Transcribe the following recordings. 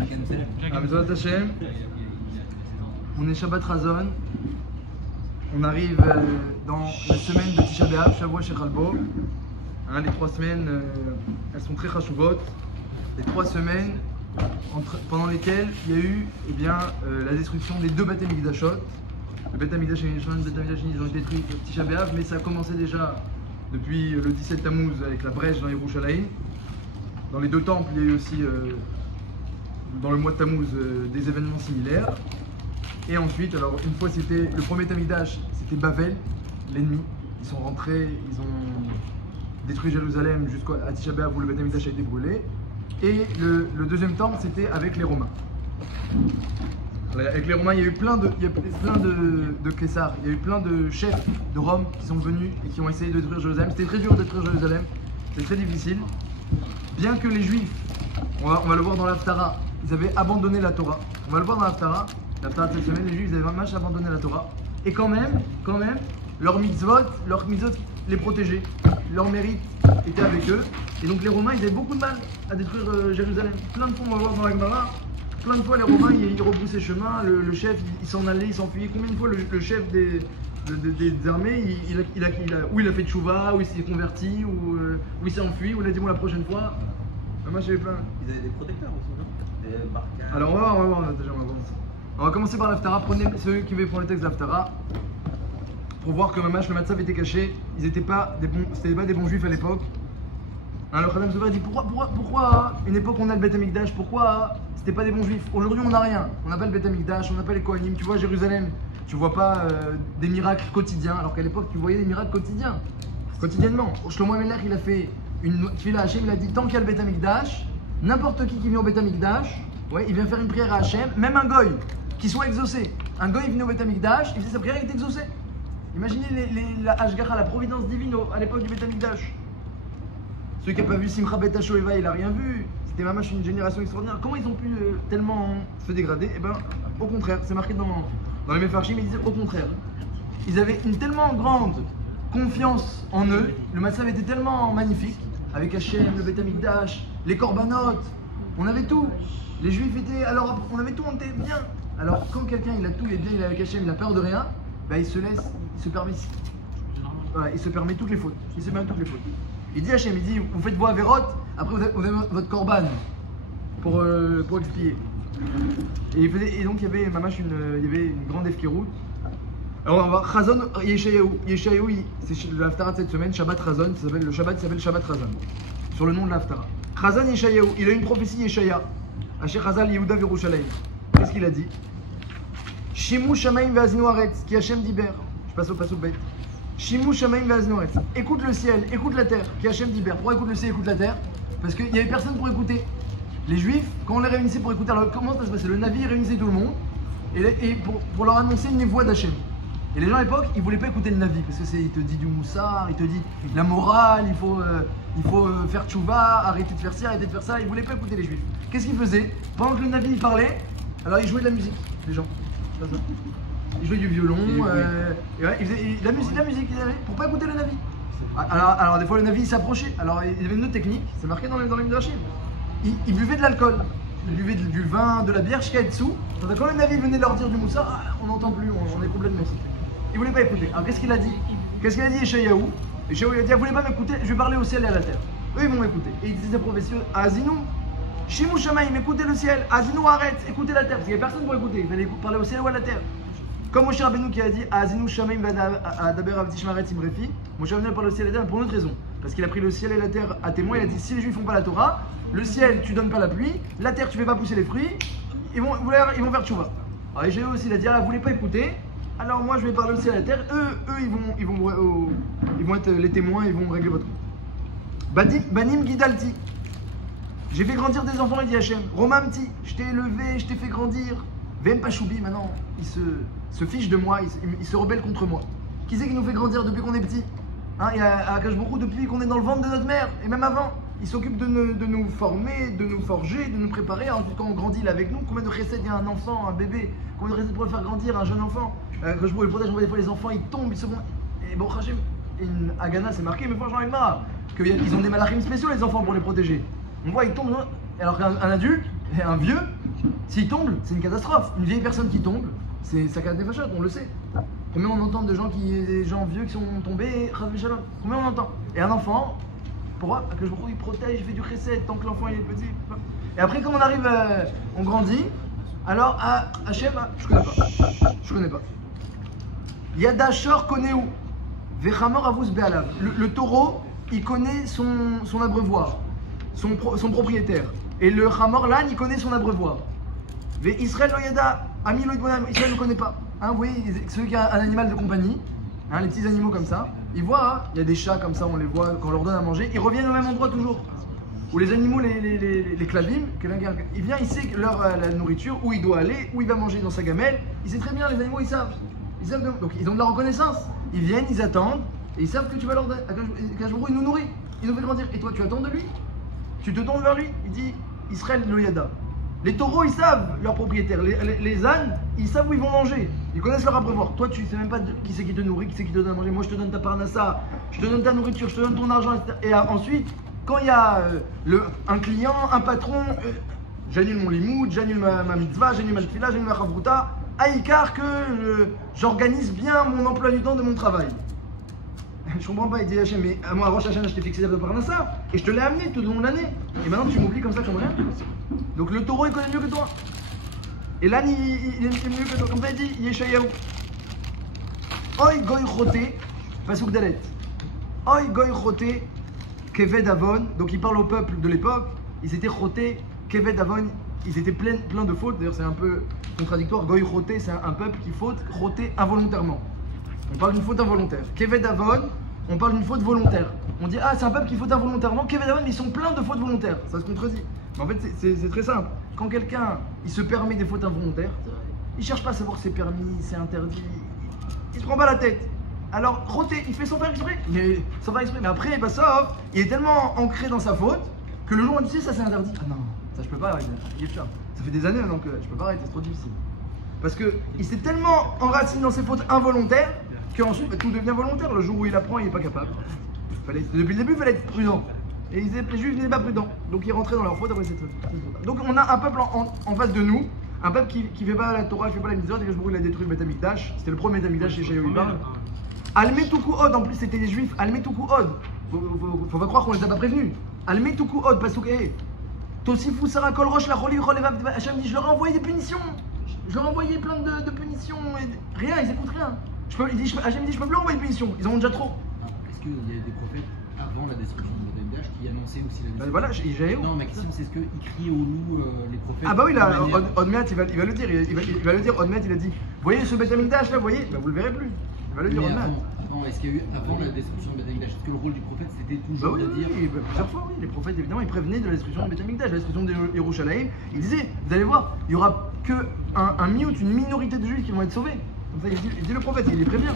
Bezrat Hashem, on est Shabbat Razon, on arrive dans la semaine de Tisha B'Av, Shavua Shech Albo. Les 3 semaines, elles sont très chashuvot. Les 3 semaines pendant lesquelles il y a eu la destruction des 2 Beth Amikdashot. Le Beth Amikdash et le Beth Amikdash ils ont été détruits Tisha B'Av, mais ça a commencé déjà depuis le 17 Tammuz avec la brèche dans Yerushalayim. Dans les 2 temples, il y a eu aussi dans le mois de Tammuz des événements similaires. Et ensuite, alors une fois c'était le premier Beth Amikdash, c'était Bavel, l'ennemi. Ils sont rentrés, ils ont détruit Jérusalem jusqu'à Tisha B'Av où le Beth Amikdash a été brûlé. Et le deuxième temple, c'était avec les Romains. Avec les Romains, il y a eu plein de Kessar, il y a eu plein de chefs de Rome qui sont venus et qui ont essayé de détruire Jérusalem. C'était très dur de détruire Jérusalem, c'était très difficile. Bien que les Juifs, on va le voir dans l'Haftara, ils avaient abandonné la Torah. On va le voir dans l'Haftara de cette semaine, les Juifs ils avaient vraiment abandonné la Torah. Et quand même, leur mitzvot les protégeaient. Leur mérite était avec eux. Et donc les Romains, ils avaient beaucoup de mal à détruire Jérusalem. Plein de fois, on va voir dans la Gemara, plein de fois les Romains, ils rebroussaient chemin, le chef, il s'en allait, il s'enfuyait. Combien de fois le chef des armées, ou il a fait tchouva, ou il s'est converti, ou il s'est enfui, ou il a dit bon la prochaine fois. Moi j'avais plein. Ils avaient des protecteurs aussi, non? Des barcanes. Alors on va voir déjà, on va commencer par l'Haftara. Prenez ceux qui veulent prendre le texte d'Haftara pour voir que Mamash, le Matzav était caché. Ils n'étaient pas des bons juifs à l'époque. Le Khadam Souverain dit pourquoi une époque on a le Beth Amikdash, pourquoi c'était pas des bons juifs? Aujourd'hui on n'a rien, on n'a pas le Beth Amikdash, on n'a pas les Kohanim. Tu vois Jérusalem, tu vois pas des miracles quotidiens, alors qu'à l'époque tu voyais des miracles quotidiennement. Shlomo HaMelech il a fait une tefila à Hachem, il a dit tant qu'il y a le Beth Amikdash, n'importe qui vient au Beth Amikdash, il vient faire une prière à Hachem, même un goy qui soit exaucé. Un goy venait au Beth Amikdash, il faisait sa prière, il était exaucé. Imaginez la Hashgacha, la providence divine à l'époque du Beth Amikdash. Celui qui n'a pas vu Simcha Bet HaShoeva, il n'a rien vu. C'était vraiment une génération extraordinaire. Comment ils ont pu tellement se dégrader? Au contraire, c'est marqué dans les Mefarshim, ils disaient au contraire. Ils avaient une tellement grande confiance en eux, le Matzav était tellement magnifique, avec Hachem, le Beth Amikdash, les Korbanot, on avait tout. Les Juifs étaient, alors on avait tout, on était bien. Alors quand quelqu'un il a tout, il est bien, il est avec Hachem, il a peur de rien, il se laisse, il se permet toutes les fautes. Il dit Hachem, il dit vous faites vos avérotes, après vous avez votre korban pour expier. Et donc il y avait une grande efkirout. Alors on va voir Chazon Yeshayahu. Yeshayahu, c'est l'Haftara de cette semaine, Shabbat Razon, le Shabbat s'appelle Shabbat Razon, sur le nom de l'Haftara. Chazon Yeshayahu, il a une prophétie Yeshaya, Asher Chazal Yehuda Yerushalayim. Qu'est-ce qu'il a dit? Shimu Shamaim ve'aznu haaretz, qui Hachem diber. Je passe au passage bête. Shimu Shamaim ve'aznu haaretz. Écoute le ciel, écoute la terre, qui Hachem diber. Pourquoi écoute le ciel, écoute la terre? Parce qu'il n'y avait personne pour écouter. Les Juifs, quand on les réunissait pour écouter, alors comment ça se passait? Le Navi réunissait tout le monde et pour leur annoncer une voix d'Hachem. Et les gens à l'époque, ils voulaient pas écouter le Navi parce que il te dit du moussard, il te dit la morale, il faut faire tchouva, arrêter de faire ci, arrêter de faire ça. Ils voulaient pas écouter les Juifs. Qu'est-ce qu'ils faisaient? Pendant que le Navi parlait, alors ils jouaient de la musique, les gens. Ils jouaient du violon, ils faisaient la musique, pour pas écouter le Navi. Alors des fois le Navi s'approchait. Alors il y avait une autre technique, c'est marqué dans les Midrashim. Ils buvaient de l'alcool. Ils buvaient du vin, de la bière, jusqu'à être sous. Quand le Navi venait leur dire du moussard, on n'entend plus, on est complètement sous. Ils voulaient pas écouter. Alors qu'est-ce qu'il a dit? Yeshayahu? Yeshayahu il a dit, vous voulez pas m'écouter? Je vais parler au ciel et à la terre. Eux ils vont m'écouter. Et il disait prophétie, Azinu, Shimu Shamaim, écoutez le ciel, Azinu Haaretz, écoutez la terre. Parce qu'il n'y avait personne pour écouter, il fallait parler au ciel ou à la terre. Comme Moshe Rabbeinu qui a dit, Azinu Shamaim v'adaber avtish ma'aretz imrefi, Moshe Rabbeinu a parlé au ciel et à la terre pour une autre raison. Parce qu'il a pris le ciel et la terre à témoin, il a dit, si les Juifs font pas la Torah, le ciel tu donnes pas la pluie, la terre tu fais pas pousser les fruits, ils vont faire tchouva. Alors Yeshayahu aussi il a dit, vous voulez pas écouter? Alors moi je vais parler aussi à la terre, eux ils vont être les témoins, ils vont régler votre compte. Banim Gidalti, j'ai fait grandir des enfants, il dit Hachem. Romamti, je t'ai élevé, je t'ai fait grandir. Vem Pachoubi, maintenant il se fiche de moi, il se rebelle contre moi. Qui c'est qui nous fait grandir depuis qu'on est petit? Il y a Akash Baruch Hu depuis qu'on est dans le ventre de notre mère, et même avant. Il s'occupe de nous former, de nous forger, de nous préparer. Ensuite, quand on grandit, il est avec nous. Combien de chesed il y a un enfant, un bébé? Combien de chesed pour le faire grandir, un jeune enfant? Quand je le protège, on voit des fois les enfants, ils tombent, ils se vont. Et bon, Hachem, une Agana, c'est marqué, mais franchement, il m'a qu'ils ont des malachim spéciaux, les enfants, pour les protéger. On voit, ils tombent. Alors qu'un adulte, et un vieux, S'il tombe, c'est une catastrophe. Une vieille personne qui tombe, c'est Sakat Nefashot, on le sait. Combien on entend de gens des gens vieux qui sont tombés, combien on entend? Et un enfant, pourquoi? Que je il protège, il fait du chesed tant que l'enfant il est petit. Et après, quand on arrive, on grandit, alors Hachem, je connais pas. Je connais pas. Yada Shor connaît où? Vechamor Avus Be'alav. Le taureau, il connaît son abreuvoir, son propriétaire. Et le Hamor, l'âne, il connaît son abreuvoir. Ve Israël Loyada, Ami Loïdbonam, Israël ne connaît pas. Hein, vous voyez, ceux qui ont un animal de compagnie, hein, les petits animaux comme ça, ils voient, hein, il y a des chats comme ça, on les voit quand on leur donne à manger, ils reviennent au même endroit toujours. Ou les animaux, les clavim, il vient, il sait la nourriture, où il doit aller, où il va manger dans sa gamelle. Il sait très bien, les animaux, ils savent. Donc ils ont de la reconnaissance. Ils viennent, ils attendent, et ils savent que tu vas leur donner. Kajbourou, il nous nourrit, il nous fait grandir. Et toi, tu attends de lui. Tu te tournes vers lui, il dit Israël Loyada. Les taureaux, ils savent leur propriétaire. Les ânes, ils savent où ils vont manger. Ils connaissent leur abreuvoir. Toi, tu sais même pas qui c'est qui te nourrit, qui c'est qui te donne à manger. Moi, je te donne ta parnassa, je te donne ta nourriture, je te donne ton argent, etc. Et ensuite, quand il y a un client, un patron, j'annule mon limoud, j'annule ma mitzvah, j'annule ma tefila, j'annule ma chavruta, aïkar que j'organise bien mon emploi du temps de mon travail. Je comprends pas, il dit Hachem, mais moi avant Hachem, je t'ai fixé de parnassa et je te l'ai amené tout au long de l'année. Et maintenant tu m'oublies comme ça comme rien. Donc le taureau il connaît mieux que toi. Et l'âne il est mieux que toi. Comme ça il dit Yeshayahu. Oy goy choté, pasuk dalet. Oy goy choté, keved avon. Donc il parle au peuple de l'époque. Ils étaient choté, keved avon. Ils étaient pleins de fautes. D'ailleurs c'est un peu contradictoire. Goy choté, c'est un peuple qui faute, choté involontairement. On parle d'une faute involontaire. Keved avon, on parle d'une faute volontaire. On dit ah c'est un peuple qui faute involontairement. Keved avon, ils sont pleins de fautes volontaires. Ça se contredit. Mais en fait c'est très simple. Quand quelqu'un il se permet des fautes involontaires, il cherche pas à savoir si c'est permis, c'est interdit. Il se prend pas la tête. Alors roté, il fait sans faire exprès. Mais après bah ça, il est tellement ancré dans sa faute que le jour où on dit ça c'est interdit. Ah non, ça je peux pas arrêter. Ça fait des années maintenant que je peux pas arrêter, c'est trop difficile. Parce qu'il s'est tellement enraciné dans ses fautes involontaires qu'ensuite bah, tout devient volontaire. Le jour où il apprend, il n'est pas capable. Depuis le début, il fallait être prudent. Et les juifs n'étaient pas prudents. Donc ils rentraient dans leur faute après cette faute. Donc on a un peuple en face de nous, un peuple qui ne fait pas la Torah, qui ne fait pas la mitzvot, et que il a détruit le Beth Amikdash. C'était le premier Beth Amikdash chez Shayahu Ibar. Almetuku Od, en plus c'était les juifs. Almetuku Od. Faut pas croire qu'on les a pas prévenus. Almetuku Od, pasuk E. Tosifu Sarah Kol Rosh la Choli Cholevav. Hachem dit je leur ai envoyé des punitions. Je leur ai envoyé plein de punitions. Et rien, ils écoutent rien. Hachem dit je peux plus leur envoyer de punitions. Ils en ont déjà trop. Est-ce qu'il y a des prophètes avant la destruction du Beth Amikdash qui annonçaient aussi la destruction? Voilà, j'ai. Non, ma question c'est est-ce qu'ils criaient au loup les prophètes? Ah bah oui, là, Odmet il va le dire. Il va le dire. Odmet il a dit vous voyez ce Beth Amikdash là, vous voyez, bah, vous le verrez plus. Il va le dire Odmet. Est-ce qu'il y a eu avant la destruction du Beth Amikdash? Est-ce que le rôle du prophète c'était toujours de dire. Oui, plusieurs fois, oui. Les prophètes évidemment ils prévenaient de la destruction du Beth Amikdash, de la destruction de Yerushalayim. Ils disaient vous allez voir, il y aura que une minorité de juifs qui vont être sauvés. Comme ça, il dit le prophète, il les prévient.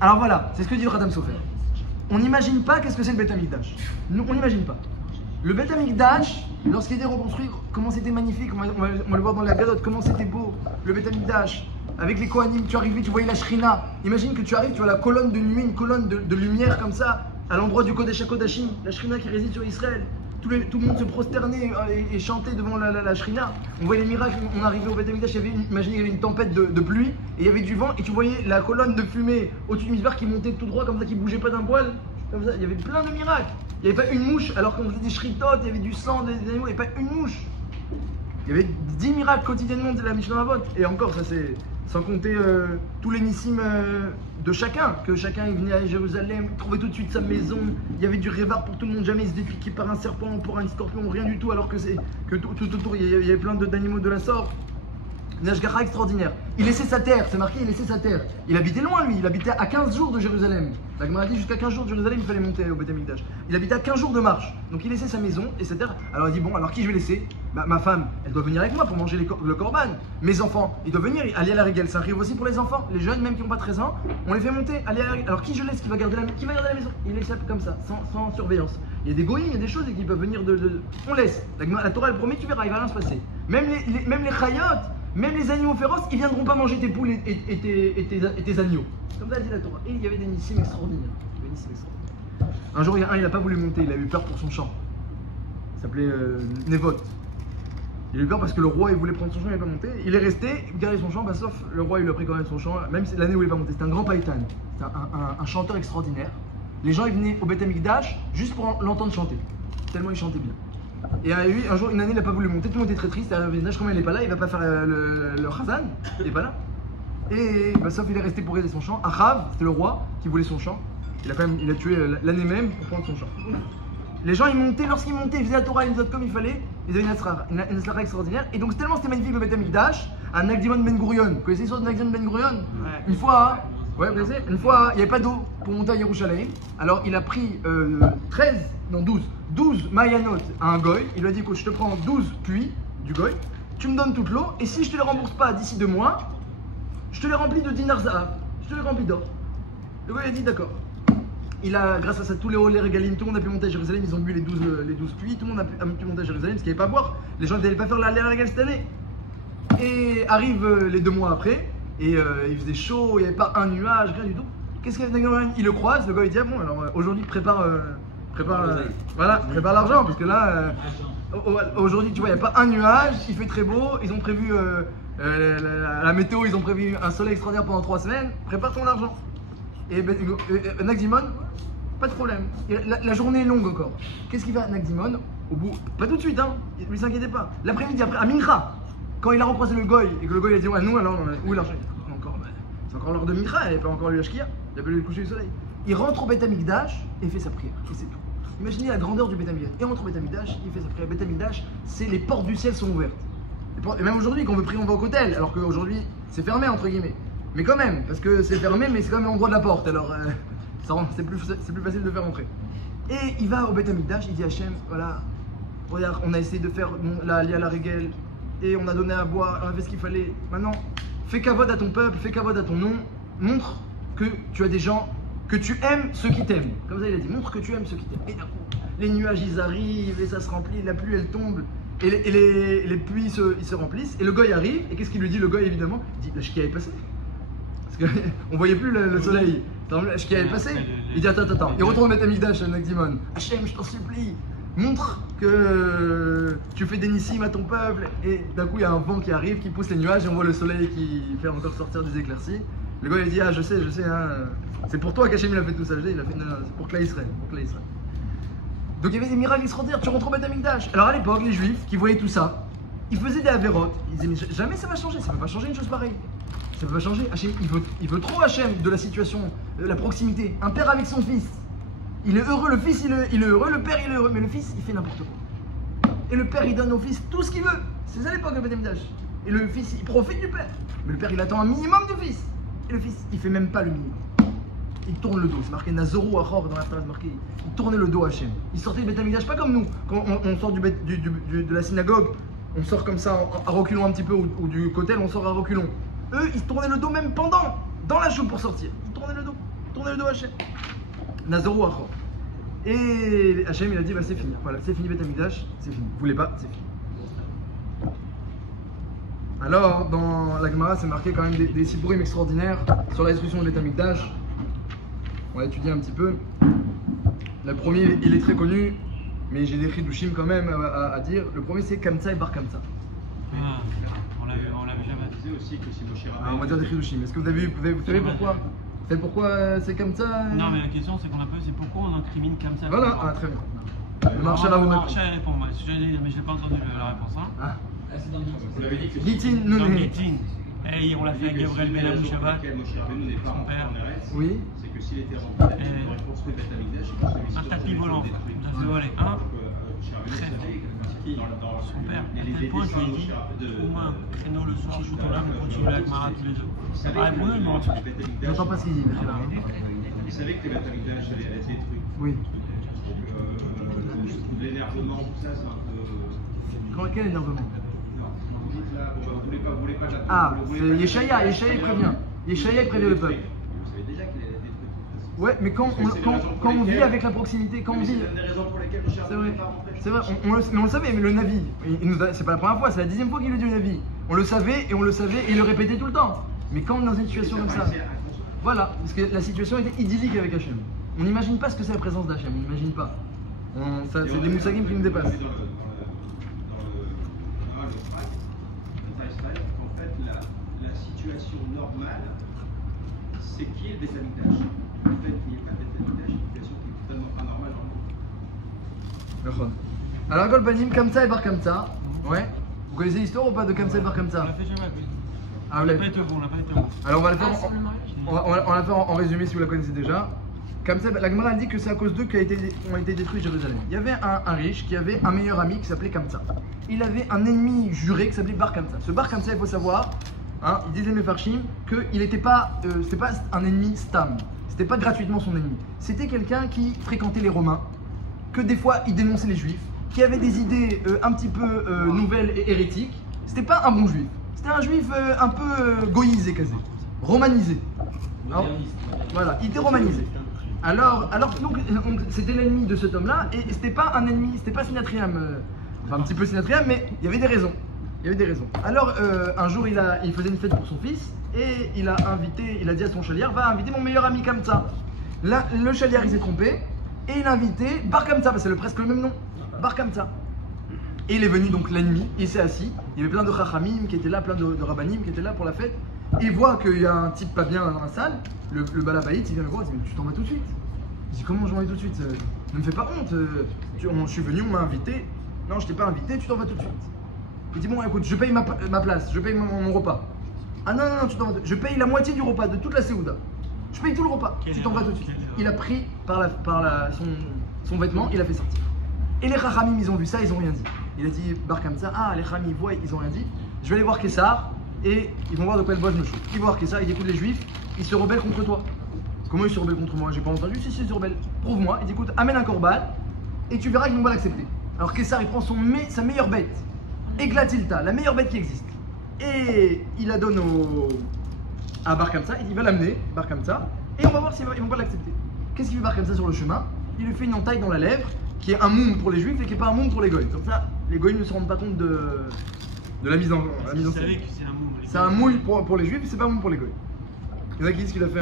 Alors voilà, c'est ce que dit le Khatam Sofer. On n'imagine pas qu'est-ce que c'est le Beth Amikdash. Nous, on n'imagine pas. Le Beth Amikdash, lorsqu'il était reconstruit, comment c'était magnifique, on va le voir dans la Gadot, comment c'était beau, le Beth Amikdash. Avec les Kohanim, tu arrivais, tu voyais la Shrina. Imagine que tu arrives, tu vois la colonne de nuit, une colonne de lumière comme ça, à l'endroit du Kodesh HaKodashim, la Shrina qui réside sur Israël. Tout le monde se prosternait et chantait devant la Shrina. On voyait les miracles, on arrivait au Beth Amikdash, imaginez, il y avait une tempête de pluie, et il y avait du vent, et tu voyais la colonne de fumée au-dessus du misbar qui montait tout droit comme ça, qui bougeait pas d'un poil. Comme ça. Il y avait plein de miracles. Il n'y avait pas une mouche, alors qu'on faisait des shritot, il y avait du sang, des animaux, il n'y avait pas une mouche. Il y avait 10 miracles quotidiennement de la Mishnah Avot. Et encore, ça c'est sans compter tous les nissim de chacun. Que chacun il venait à Jérusalem, trouvait tout de suite sa maison. Il y avait du révar pour tout le monde, jamais il se faisait piquer par un serpent, pour un scorpion, rien du tout. Alors que tout autour, il y avait plein d'animaux de la sorte. Une ashgacha extraordinaire. Il laissait sa terre, c'est marqué, il laissait sa terre. Il habitait loin lui, il habitait à 15 jours de Jérusalem. La Gemara dit jusqu'à 15 jours de Jérusalem, il fallait monter au Beth Amikdash. Il habitait à 15 jours de marche. Donc il laissait sa maison et sa terre. Alors il dit bon, alors qui je vais laisser? Ma femme, elle doit venir avec moi pour manger le korban. Mes enfants, ils doivent venir, aller à la régale. Ça arrive aussi pour les enfants, les jeunes même qui n'ont pas 13 ans. On les fait monter, aller à la régale. Alors qui je laisse? Qui va garder la maison? Il laisse comme ça, sans surveillance. Il y a des goïms, il y a des choses qui peuvent venir On laisse. La Torah elle promet, tu verras, il va rien se passer. Même les chayot, même les animaux féroces, ils viendront pas manger tes poules et tes agneaux. Comme ça dit la Torah. Et il y avait des nissim extraordinaires. Un jour, il n'a pas voulu monter, il a eu peur pour son champ. Il s'appelait Nevot. Il a eu peur parce que le roi il voulait prendre son champ, il n'est pas monté. Il est resté, il gardait son champ, bah, sauf le roi il lui a pris quand même son champ, même si l'année où il n'est pas monté. C'était un grand païtan, c'était un chanteur extraordinaire. Les gens ils venaient au Beth Amikdash juste pour l'entendre chanter, tellement il chantait bien. Et lui, un jour, une année, il n'a pas voulu monter, tout le monde était très triste. Le Beth Amikdash, comme il n'est pas là, il va pas faire le Chazan, il n'est pas là. Et bah, sauf il est resté pour garder son champ. Achav, c'était le roi qui voulait son champ. Il a tué l'année même pour prendre son champ. Les gens ils montaient, lorsqu'ils montaient, ils faisaient la Torah et les autres comme il fallait, ils avaient une asra extraordinaire. Et donc tellement c'était magnifique le Beth Amikdash, un Nagdimon Ben Gurion. Vous connaissez l'histoire de Nagdimon Ben Gurion? Une fois, il n'y avait pas d'eau pour monter à Yerushalayim. Alors il a pris 12 Mayanot à un goy. Il lui a dit écoute, je te prends 12 puits du goy, tu me donnes toute l'eau, et si je te les rembourse pas d'ici 2 mois, je te les remplis de dinars zahav, je te les remplis d'or. Le goy a dit d'accord. Il a, grâce à ça, tous les hauts, les régalim, tout le monde a pu monter à Jérusalem, ils ont bu les 12 puits, tout le monde a pu monter à Jérusalem, parce qu'il n'y avait pas à boire. Les gens n'allaient pas faire la régal cette année. Et arrivent les 2 mois après, et il faisait chaud, il n'y avait pas un nuage, rien du tout. Qu'est-ce qu'il y a? Il le croise, le gars il dit ah bon, alors aujourd'hui prépare l'argent, parce que là, aujourd'hui tu vois, il n'y a pas un nuage, il fait très beau, ils ont prévu, la météo, ils ont prévu un soleil extraordinaire pendant 3 semaines, prépare ton argent. Et Nagdimon, pas de problème. La journée est longue encore. Qu'est-ce qu'il va Nagdimon? Au bout, pas tout de suite, hein, ne vous inquiétez pas. L'après-midi, après, à Mincha, quand il a recroisé le goy et que le goy a dit ouais, nous alors, où est l'argent? C'est encore l'heure de Mincha, il n'est pas encore le Hashkia, il n'a pas eu le coucher du soleil. Il rentre au Beth Amikdash et fait sa prière, et c'est tout. Imaginez la grandeur du Beth Amikdash. Il rentre au Beth Amikdash, il fait sa prière. Beth Amikdash, c'est les portes du ciel sont ouvertes. Et même aujourd'hui, quand on veut prier, on va au Kotel, alors qu'aujourd'hui, c'est fermé entre guillemets. Mais quand même, parce que c'est fermé, mais c'est quand même l'endroit de la porte, alors c'est plus facile de faire entrer. Et il va au Beth Amikdash, il dit à Hachem, voilà, regarde, on a essayé de faire la lia la régel, et on a donné à boire, on a fait ce qu'il fallait. Maintenant, fais kavod à ton peuple, fais kavod à ton nom, montre que tu as des gens, que tu aimes ceux qui t'aiment. Comme ça il a dit, montre que tu aimes ceux qui t'aiment. Et d'un coup, les nuages ils arrivent, et ça se remplit, la pluie elle tombe, et les puits ils se remplissent, et le goy arrive, et qu'est-ce qu'il lui dit le goy évidemment? Il dit, la shkia est passée. On voyait plus le soleil, ce qui avait passé. Il dit attends, il retourne mettre Amikdash à Nagdimon. Hachem, je t'en supplie, montre que tu fais des nissim à ton peuple. Et d'un coup il y a un vent qui arrive, qui pousse les nuages et on voit le soleil qui fait encore sortir des éclaircies. Le gars il dit ah je sais, hein, c'est pour toi qu'Hachem il a fait tout ça. Il a fait c'est pour Klal Israël, Donc il y avait des miracles extraordinaires, tu rentres au Beth Amikdash. Alors à l'époque les juifs qui voyaient tout ça, ils faisaient des avérotes, ils disaient mais jamais ça va changer, ça ne peut pas changer une chose pareille. Ça ne peut pas changer. Hachem, il veut trop Hachem de la situation, de la proximité. Un père avec son fils. Il est heureux, le fils il est heureux, le père il est heureux, mais le fils il fait n'importe quoi. Et le père il donne au fils tout ce qu'il veut. C'est ça l'époque de Beth Amikdash. Et le fils il profite du père. Mais le père il attend un minimum du fils. Et le fils il fait même pas le minimum. Il tourne le dos. C'est marqué Nazoro Achor dans la phrase marquée. Il tournait le dos à Hachem. Il sortait de Beth Amikdash pas comme nous. Quand on sort de la synagogue, on sort comme ça à reculons un petit peu, ou du côté on sort à reculons. Eux, ils se tournaient le dos même dans la choupe pour sortir. Ils tournaient le dos à Hachem. Nazoro Achor. Et Hachem, il a dit, bah c'est fini. Voilà, c'est fini Beth Amikdash, c'est fini. Vous voulez pas, c'est fini. Alors, dans la Gemara, c'est marqué quand même des sipurim extraordinaires sur la destruction de Beth Amikdash. On va étudier un petit peu. Le premier, il est très connu, mais j'ai des chidushim quand même à dire. Le premier, c'est Kamtsa et Bar Kamtsa. On l'avait jamais dit aussi que c'est Moshe Rabbeinu. On va dire des chidushim. Est-ce que vous savez pourquoi? Vous savez pourquoi c'est comme ça? Non, mais la question c'est qu'on a pas, c'est pourquoi on incrimine comme ça. Voilà, très bien. Le Marshal répond. Marshal répond, mais je n'ai pas entendu la réponse. Hein. C'est dans le Vous l'avez dit que Gitin, nous Et on l'a fait avec Gabriel Benamou Shabbat, son père. Oui. C'est que s'il était rentré, il aurait construit Beth Amikdash. Un tapis volant. Il a fait voler un. Son père, à tel point qu'il a dit au moins créneau le soir, je là pour continuer avec Mara tous les deux. Ça paraît bon, mais bon. J'entends pas ce qu'il dit. Vous savez que les Beth Amikdash allaient être détruits. Oui. Donc l'énervement, tout ça, c'est un peu. Quel énervement? Vous dites là, vous voulez pas de la. Ah, c'est Yeshaya il prévient. Yeshaya il prévient le peuple. Vous savez déjà qu'il allait être détruit. Ouais, mais quand on vit avec la proximité, quand on vit. C'est une des raisons pour lesquelles le C'est vrai, c'est vrai, on le savait, mais le Navi, c'est pas la première fois, c'est la 10e fois qu'il le dit le Navi. On le savait, et il le répétait tout le temps. Mais quand on est dans une situation comme ça, voilà, parce que la situation était idyllique avec Hachem. On n'imagine pas ce que c'est la présence d'Hachem, on n'imagine pas. C'est des moussagim qui nous dépassent. situation normale, c'est qui est le Beth Amikdash. Le fait qu'il n'y ait pas de Beth Amikdash, c'est une situation qui est totalement anormale dans le monde. Alors, Kol Panim, Kamsa et Bar Kamsa. Ouais. Vous connaissez l'histoire ou pas de Kamsa et Bar On Kamsa? l'a fait jamais. Ah, On vous l'a l'avez pas été bon, on l'a pas été bon. Alors, on va le faire. Ah, sur le mariage. On l'a fait en résumé si vous la connaissez déjà. Comme ça, la Gemara dit que c'est à cause d'eux qu'ont été détruits Jérusalem. Il y avait un riche qui avait un meilleur ami qui s'appelait Kamsa. Il avait un ennemi juré qui s'appelait Bar Kamsa. Ce Bar Kamsa, il faut savoir, hein, il disait Mefarshim qu'il n'était pas, c'était pas un ennemi stam. C'était pas gratuitement son ennemi. C'était quelqu'un qui fréquentait les Romains, que des fois il dénonçait les Juifs, qui avait des idées un petit peu nouvelles et hérétiques. C'était pas un bon juif. C'était un juif un peu goïsé, quasi, romanisé. Alors, voilà, il était romanisé. Alors donc c'était l'ennemi de cet homme-là, et c'était pas un ennemi, c'était pas Sinatriam, enfin un petit peu Sinatriam, mais il y avait des raisons. Il y avait des raisons. Alors un jour il faisait une fête pour son fils, et il a dit à son chaliard, va inviter mon meilleur ami Kamsa. Là, le chaliard il s'est trompé, et il a invité Bar Kamsa, c'est presque le même nom, Bar Kamsa. Et il est venu donc l'ennemi, il s'est assis, il y avait plein de chachamim qui étaient là, plein de rabbanim qui étaient là pour la fête. Il voit qu'il y a un type pas bien dans la salle, le balabaït, il vient le voir, il dit mais tu t'en vas tout de suite. Il dit comment je m'en vais tout de suite, ne me fais pas honte, je suis venu, on m'a invité, non je t'ai pas invité, tu t'en vas tout de suite. Il dit bon écoute, je paye ma place, je paye mon repas. Ah non, tu t'en vas, je paye la moitié du repas de toute la Séouda. Je paye tout le repas, tu t'en vas tout de suite. Il a pris son vêtement, il a fait sortir. Et les Chachamim, ils ont vu ça, ils ont rien dit. Il a dit Bar Kamsa, ah les Chachamim, ils voient, ils ont rien dit. Je vais aller voir Kessar et ils vont voir de quoi elle boit, je me chauffe. Ils vont voir Kessar, il dit écoute les Juifs, ils se rebellent contre toi. Comment ils se rebellent contre moi? J'ai pas entendu. Si, ils se rebellent. Prouve-moi. Il dit écoute, amène un corban et tu verras qu'ils vont pas l'accepter. Alors Kessar, il prend sa meilleure bête, Eglatilta, la meilleure bête qui existe. Et il la donne à Bar Kamsa, il va l'amener, Bar Kamsa, et on va voir s'ils vont pas l'accepter. Qu'est-ce qu'il fait Bar Kamsa sur le chemin? Il lui fait une entaille dans la lèvre, qui est un moum pour les Juifs et qui est pas un moum pour les goïs. Comme ça, les goïs ne se rendent pas compte de la mise en scène. C'est un mouille pour les Juifs, c'est pas un moum pour les goïs. Il y en a qui disent qu'il a fait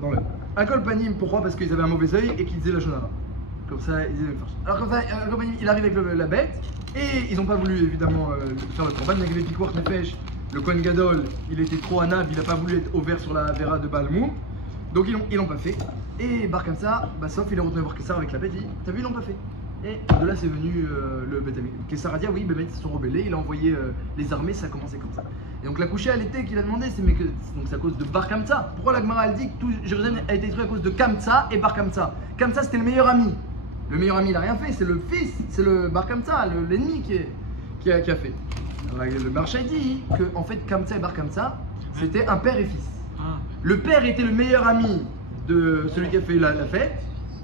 dans l'œil. Un Kol Panim, pourquoi? Parce qu'ils avaient un mauvais œil et qu'ils disaient la shonara. Comme ça, ils disaient alors comme ça, Kol Panim, il arrive avec la bête, et ils n'ont pas voulu évidemment faire le corban. Il y avait Pikuach Nefesh, le Kohen Gadol, il était trop anab, il n'a pas voulu être ouvert sur la vera de Balmoum. Donc ils l'ont pas fait. Et Bar Kamsa, sauf il est retourné voir Kessar avec la bête, il dit t'as vu, ils l'ont pas fait. Et de là c'est venu le Beth Amikdash. Kessar a dit ah oui, ils se sont rebellés, il a envoyé les armées, ça a commencé comme ça. Et donc la couchée elle était qu'il a demandé, donc c'est à cause de Bar Kamsa. Pourquoi la Gemara elle dit que tout Jérusalem a été détruit à cause de Kamsa et Bar Kamsa? Kamsa c'était le meilleur ami. Le meilleur ami il a rien fait, c'est le fils, c'est le Bar Kamsa, l'ennemi qui a fait. Alors, le Marchai dit que en fait Kamsa et Bar Kamsa c'était un père et fils. Le père était le meilleur ami de celui qui a fait la fête,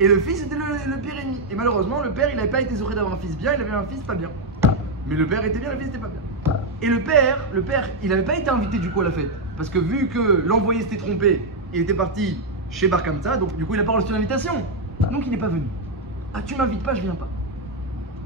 et le fils était le pire ennemi. Et malheureusement, le père, il n'avait pas été zoré d'avoir un fils bien, il avait un fils pas bien. Mais le père était bien, le fils était pas bien. Et le père, il n'avait pas été invité du coup à la fête, parce que vu que l'envoyé s'était trompé, il était parti chez Bar Kamsa, donc du coup il n'a pas reçu l'invitation. Donc il n'est pas venu. Ah tu m'invites pas, je viens pas.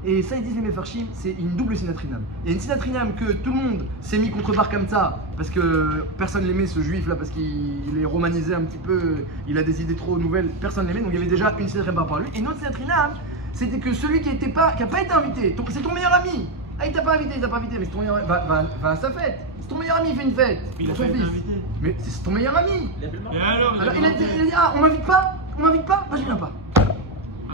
Et ça ils disent les Mefarshim, c'est une double sinatrinam. Il y a une sinatrinam que tout le monde s'est mis contre Bar Kamsa parce que personne l'aimait ce juif là, parce qu'il est romanisé un petit peu, il a des idées trop nouvelles, personne l'aimait, donc il y avait déjà une sinatrinam par rapport à lui. Et une autre sinatrinam, c'était que celui qui n'a pas été invité, c'est ton meilleur ami. Ah il t'a pas invité, mais c'est ton meilleur ami, va à sa fête. C'est ton meilleur ami, il fait une fête pour son fils. Mais c'est ton meilleur ami. Et alors il a dit ah on m'invite pas, bah je viens pas.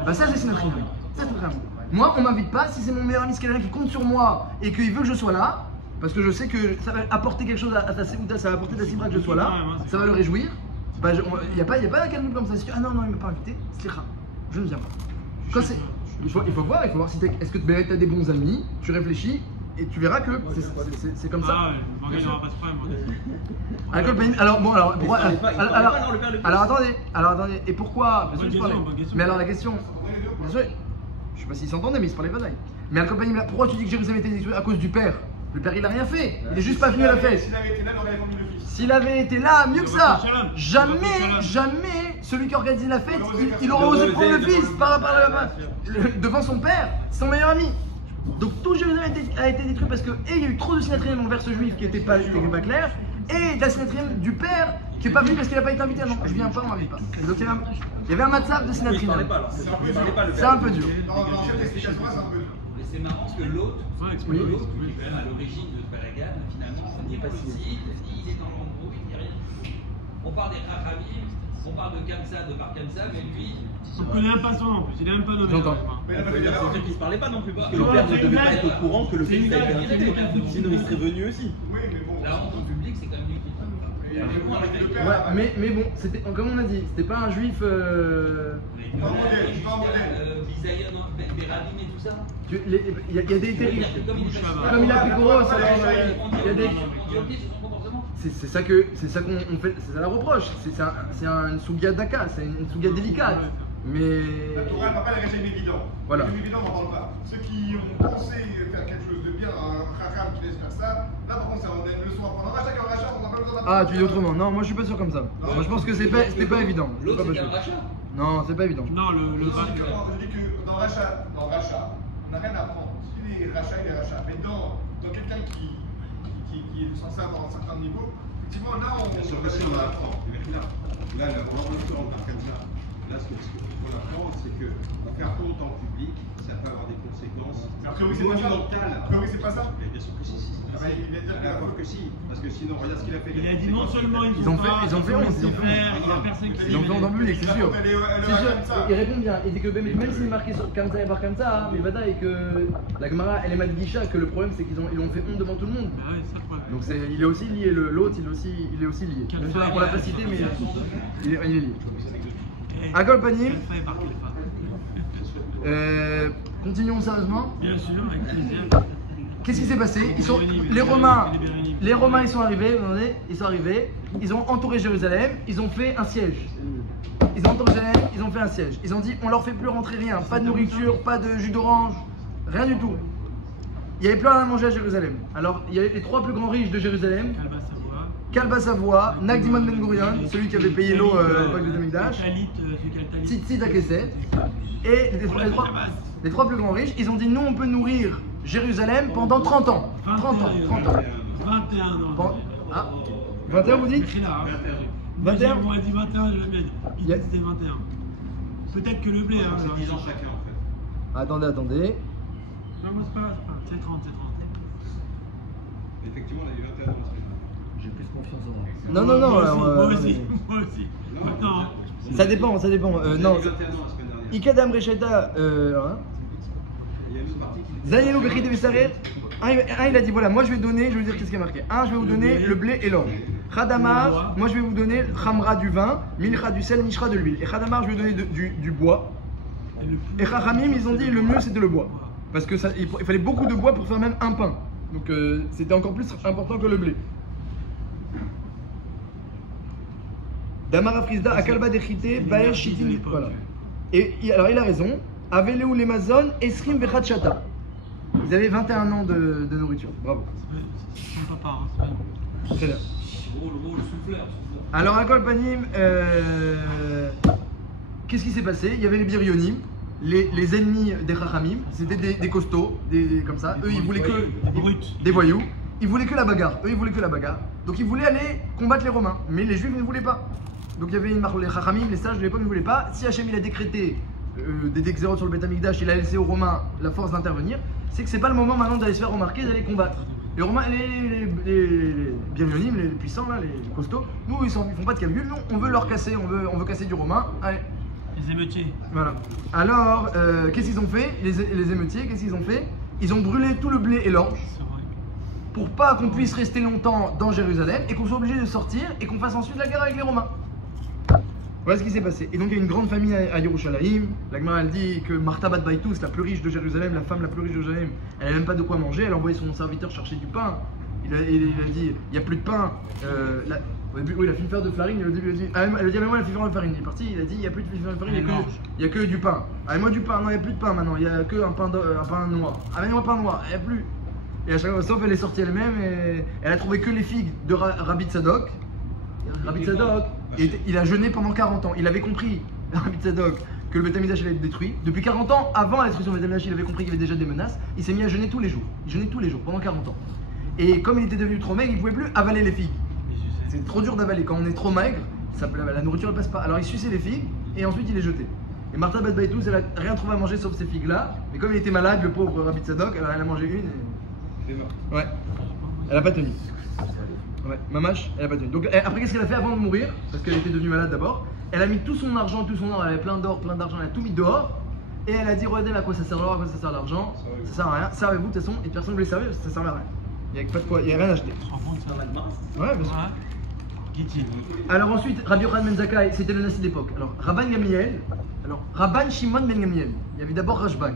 Bah ça c'est sinatrinam. Ça c'est vraiment. Moi, on m'invite pas, si c'est mon meilleur ami, c'est quelqu'un qui compte sur moi et qu'il veut que je sois là, parce que je sais que ça va apporter quelque chose à ta Séouda, ça va apporter ta Sibra que je sois là, ça va le réjouir. Bah, il n'y a pas un calme comme ça. Ah non, il m'a pas invité, slicha, je ne viens pas. Il faut voir si est-ce que tu as des bons amis, tu réfléchis et tu verras que c'est comme ça. Ah ouais, il n'y aura pas de Alors problème. attendez, et pourquoi Bonne question. Mais alors la question, bien sûr, je sais pas s'ils s'entendaient, mais ils se parlaient bataille. Mais Al-Compagnie, pourquoi tu dis que Jérusalem était détruite à cause du père? Le père il a rien fait, il est juste pas venu à la fête. S'il avait été là, il aurait vendu le fils. S'il avait été là, mieux que ça. Jamais celui qui organisait la fête, il aurait osé prendre le fils devant son père, son meilleur ami. Donc tout Jérusalem a été détruit parce que il y a eu trop de sinatrium envers ce juif qui n'était pas clair, et de la sinatrium du père qui n'est pas venu parce qu'il n'a pas été invité. Non, je viens pas, on m'invite pas. Et donc il y avait un matzav de sinatrium. C'est un peu dur. c'est marrant que l'autre, Ouais, qui est quand même à l'origine de ce balagan, finalement, on n'est pas ici, il est dans l'embrouille, il dit rien. On parle des Chachamim, on parle de Kamsa, de Bar Kamsa, mais lui. On ne connaît même pas son nom en plus, il n'a même pas nommé. J'entends. Ça veut dire qu'ils ne se parlaient pas non plus, parce que Non, le père ne c'est une devait pas blague. être au courant que le fils a été une intimidé. blague. Sinon il serait venu aussi. Oui, mais bon. La honte en public, c'est quand même lui qui parle. Ouais, mais bon, c'était comme on a dit, c'était pas un juif. Bisaïon, Berabim et tout ça. Il y a des. Comme il est Comme il a pris Kouros, alors il y a des. On dit ok sur son comportement. C'est ça qu'on fait, c'est ça la reproche. C'est une souga d'Aka, c'est une souga délicate. Mais. La Torah n'a pas les régimes évidents. Voilà. Les régimes évidents, on n'en parle pas. Ceux qui ont pensé faire quelque chose de bien, un Chacham qui laisse faire ça, là par contre, on a une leçon à prendre. Chacun un rachat, on n'a pas besoin d'apprendre. Ah, tu dis autrement. Non, moi je suis pas sûr comme ça. Moi je pense que c'était pas évident. L'autre, C'est c'est pas un rachat. Non, c'est pas évident. Non, le Je dis que dans le rachat, on n'a rien à apprendre. S'il est rachat, il est rachat. Mais dans quelqu'un qui est censé avoir un certain niveau, effectivement, là, on Bien sûr que si, on apprend. Là, le retour par comme ça. Là, ce qu'on apprend, c'est que faire honte en public, ça peut avoir des conséquences A priori, c'est pas ça. monumentales. A priori, c'est pas ça. Mais bien sûr que si. Il vient de dire La preuve que si, parce que sinon, regarde ce qu'il a fait. Il a dit non seulement Ils ont fait honte, ils ont fait honte. Il y a personne qui Ils ont fait honte en public, c'est sûr. Elle est C'est sûr, comme ça. il répond bien. Il dit que même s'il est marqué sur Kamsa et Bar Kamsa, mais Vada, et que la Gemara elle est Madgisha, que le problème c'est qu'ils ont fait honte devant tout le monde. Bah ouais, c'est ça le problème. Donc il est aussi lié, l'autre il est aussi lié. Même si on l'a pas cité, mais il est lié. Akol Panim. Kelfa et Bar Kelfa. Continuons sérieusement. Bien sûr, avec plaisir. Qu'est-ce qui s'est passé? Les Romains ils sont arrivés, vous entendez? Ils ont entouré Jérusalem, ils ont fait un siège. Ils ont entouré Jérusalem, ils ont fait un siège. Ils ont dit on leur fait plus rentrer rien, pas de nourriture, pas de jus d'orange, rien du tout. Il n'y avait plus rien à manger à Jérusalem. Alors il y avait les trois plus grands riches de Jérusalem, Kalba Savoie. Kalba Savoie, Nagdimon Ben Gurion, celui qui avait payé l'eau à l'époque de Damigdash, Tzitzit Akesset, et les trois plus grands riches, ils ont dit nous on peut nourrir Jérusalem pendant 30 ans. 30 ans. 21 ans. Ah, 21 vous dites? 21? Moi, il dit 21, je l'ai bien dit. Il dit c'était 21. Peut-être que le blé, hein. C'est 10 ans chacun en fait. Attendez. Non, moi, c'est pas grave, c'est 30, c'est 30. Effectivement, on a eu 21 ans la semaine dernière. J'ai plus confiance en moi. Non. Moi aussi. Maintenant, Ça dépend. Non. On a eu 21 ans la semaine dernière. Ikadam Resheta, Il y a une autre partie qui Zayelou Bechit et Vesaret. Un, il a dit voilà, moi je vais vous dire qu'est-ce qui est marqué. Un, je vais vous donner le blé et l'orge. Khadamar, moi je vais vous donner Khamra du vin, Milcha du sel, Nishra de l'huile. Et Khadamar, je vais vous donner du bois. Et Chachamim, ils ont dit le mieux c'était le bois. Parce que il fallait beaucoup de bois pour faire même un pain. Donc c'était encore plus important que le blé. Damara Frisda, Akalba Dechite, Bae Shitin. Voilà. Et alors il a raison. Aveleu les Mazon, Esrim Vechatchata. Ils avaient 21 ans de nourriture. Bravo. c'est mon papa, hein, c'est pas Très bien. le souffleur. Alors à Kolpanim, qu'est-ce qui s'est passé? Il y avait les Birionim, les ennemis des Chachamim, c'était des costauds, comme ça. Eux ils voulaient que. Des voyous. Ils voulaient que la bagarre. Donc ils voulaient aller combattre les Romains. Mais les Juifs ne voulaient pas. Donc il y avait les Chachamim, les sages de l'époque ne voulaient pas. Si Hachem il a décrété des xérotes sur le Beth Amikdash, il a laissé aux Romains la force d'intervenir, c'est que c'est pas le moment maintenant d'aller se faire remarquer, d'aller combattre. Les Romains, les Birionim, les puissants, là, les costauds, nous ils font pas de calcul, nous on veut leur casser, on veut casser du Romain. Allez. Les émeutiers. Voilà. Alors, qu'est-ce qu'ils ont fait? Les émeutiers, qu'est-ce qu'ils ont fait? Ils ont brûlé tout le blé et l'orge C'est vrai. pour pas qu'on puisse rester longtemps dans Jérusalem et qu'on soit obligé de sortir et qu'on fasse ensuite la guerre avec les Romains. Voilà ce qui s'est passé. Et donc il y a une grande famille à Yerushalayim. La Gemara elle dit que Martha Bat Baitous, la plus riche de Jérusalem, la femme la plus riche de Jérusalem, elle n'a même pas de quoi manger. Elle a envoyé son serviteur chercher du pain. Il a dit il n'y a plus de pain. Au début, oui, il a fait une faire de farine. Au début, elle a dit mais moi, la faire de farine. Il est parti, il a dit il n'y a plus de faire de farine, il n'y a que du pain. Ah, moi du pain, non, il n'y a plus de pain maintenant, il n'y a que un pain noir. Ah, mais moi, pain noir, il n'y a plus. Et à chaque fois, sauf elle est sortie elle-même et elle a trouvé que les figues de Rabbi Tzadok. Rabbi Tzadok, il a jeûné pendant 40 ans. Il avait compris, Rabbi Tzadok, que le Beth Amikdash allait être détruit. Depuis 40 ans, avant la destruction du Beth Amikdash, il avait compris qu'il y avait déjà des menaces. Il s'est mis à jeûner tous les jours. Il jeûnait tous les jours, pendant 40 ans. Et comme il était devenu trop maigre, il ne pouvait plus avaler les figues. C'est trop dur d'avaler. Quand on est trop maigre, la nourriture ne passe pas. Alors il suçait les figues et ensuite il les jetait. Et Martha Bat Baitus, elle a rien trouvé à manger sauf ces figues-là. Mais comme il était malade, le pauvre Rabbi Tzadok, elle a mangé une et... Ouais. Elle a pas tenu. Ouais, Mamash, elle a pas tenu. Donc après, qu'est-ce qu'elle a fait avant de mourir? Parce qu'elle était devenue malade d'abord. Elle a mis tout son argent, tout son or, elle avait plein d'or, plein d'argent, elle a tout mis dehors. Et elle a dit, regardez à quoi ça sert l'or, à quoi ça sert l'argent. Ça sert à rien. Servez-vous de toute façon, et personne ne voulait servir parce que ça servait à rien. Il n'y a pas de quoi, il n'y a rien à acheter. Ouais, bien sûr. Alors ensuite, Rabbi Yochanan ben Zakkai, c'était le nasi de l'époque. Alors Rabban Gamliel, Rabban Shimon ben Gamliel. Il y avait d'abord Rashbag.